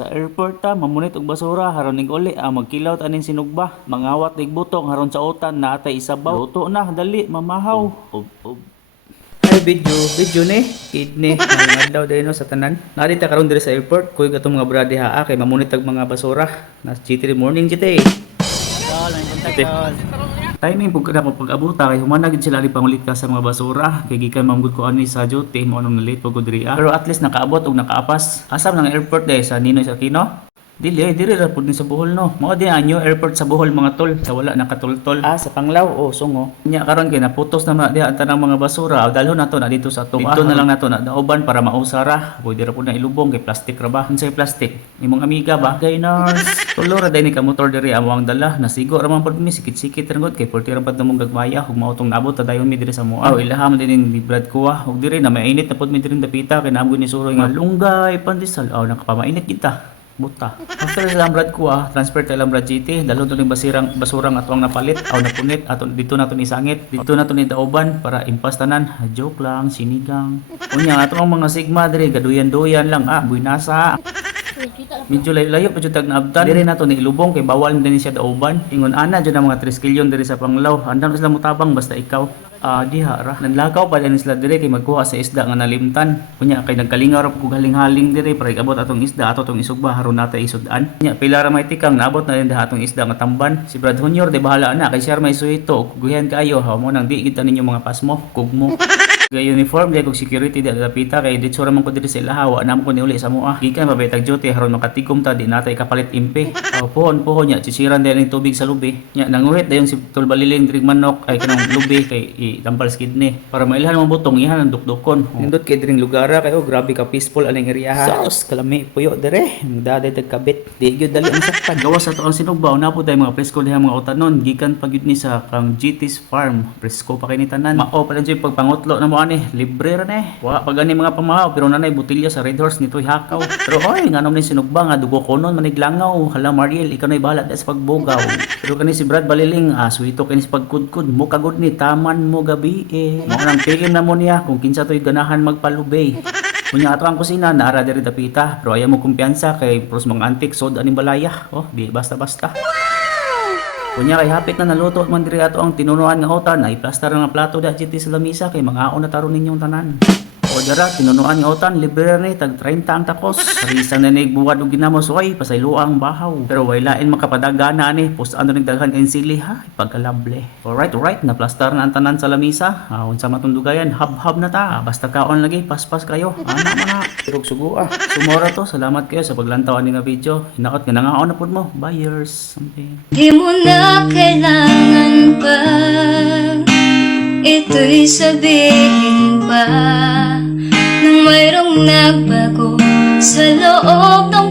Sa airport ta, mamunit og basura haron ning uli magkilaw taning sinugba. Mangawat ig butong haron sa utan na atay isabaw. Luto na, dali, mamahaw. Ay video ni kidney mga adlaw dahil no sa tanan. Narita karon diri sa airport, kuy katong mga brade haa kay mamunit og mga basura. Na GT morning GT. Timing pug kada pag-abuta kay humana gid sila ali pangulit ka sa mga basura kay gikan mamgud ko ani sa duty mo anong late pag diri. Pero at least nakaabot og nakaapas. Asam nang airport dai sa Ninoy Aquino. Dili ra pud ni sa Bohol no. Mao di anyo airport sa Bohol mga tol. Sa wala nakatultol. Sa Panglao songo. Nya karon kay naputos na diha tanang mga basura. Dalhon nato na dito sa tuwa. Dito na lang nato na daoban para mausara. Pwede ra pud na ilubong kay plastic ra ba? Unsay plastic? Imong amiga ba? Gainers. Tulo ra dai ni ka motor diri amo ang dala. Nasigo ra man pud mi sikit-sikit ra gud kay porti ra pad namong gagmaya ug mautong naabot ta dayon mi diri sa moa. Ilaham din ni Brad kuha. Ug diri na mainit na pud mi diri dapita kay naamgo ni suroy nga lunggay pandesal. Nakapamainit kita. Buta. After sa Brad ko transfer ta lang Brad GT, dalo to ning basurang atong napalit aw napunit ato dito nato ni sangit, dito nato ni daoban para impas tanan. Joke lang, sinigang. Unya atong mga sigma diri gaduyan-duyan lang buinasa. Medyo layo pa jud tag naabtan. Diri nato ni ilubong kay bawal din siya daoban. Ingon ana jud ang mga 3 kilyon diri sa Panglao. Andam sila mutabang basta ikaw. Diha ra. Nanlakaw pa din sila diri kay magkuha sa isda nga nalimtan. Kunya kay nagkalingaw ra pug haling-haling diri para abot atong isda ato tong isugba haron nata isudan. Nya pila ra may tikang naabot na din atong isda nga tamban. Si Brad Junior de bahala na kay share may suhito guhian kayo mo nang di gid ninyo mga pasmo kugmo. Gay uniform kay kog security di dapita kay dito ra man ko diri sa ilaha wa na ko ni uli sa moa. Gikan pa betag duty haron makatigom ta di natay kapalit impe. Pohon nya sisiran din ning tubig sa lubi. Nya nanguhit dayon si tulbaliling diri manok ay kanang lubi kay tampal kidney para mailhan mo butong ihan ang dukdukon. Nindot kay diring lugara kay grabe ka peaceful aning area ha. Sos kalami puyo dire. Daday tag kabit. Di gyud dali ang sakpan. Gawas ato ang sinugbaw na po tay mga presko diha mga utanon gikan pagyud ni sa kang GT's farm. Presko pa kay ni tanan. Mao pa din pagpangutlo na mo ani libre ra ni. Wa pa gani mga pamahaw pero nanay botelya sa Red Horse nitoy hakaw. Pero oy nganom ni sinugba nga dugo konon maniglangaw. Hala Mariel ikaw nay bahala sa pagbogaw. Pero kani si Brad Baliling suwito kani sa pagkudkud mo kagud ni taman mo gabi mo nang PM na mo niya kung kinsa to'y ganahan magpalubay. Kunya ato ang kusina naara diri dapita pero ayaw mo kumpiyansa kay pros mga antik sod aning balaya. Di basta-basta. Kunya kay hapit na naluto man diri ato ang tinunuan nga utan ay plaster nga plato da GT sa lamisa kay mangaon na taron ninyong tanan. O dara tinunuan nga utan libre ni tag 30 ang takos. Sarisa na nig buwad og ginamos oy pasayloang bahaw. Pero way lain makapadagana ani post ano ning daghan kay sili pagkalable. Alright na plaster na ang tanan sa lamisa. Unsa matundugayan hab-hab na ta. Basta kaon lagi paspas kayo. Ana man na turog sugo Sumora to salamat kayo sa paglantaw ani nga video. Hinaot nga nangaon na pud mo buyers something. Di mo na kailangan pa ito'y sabihin pa nang mayroong nagbago sa loob ng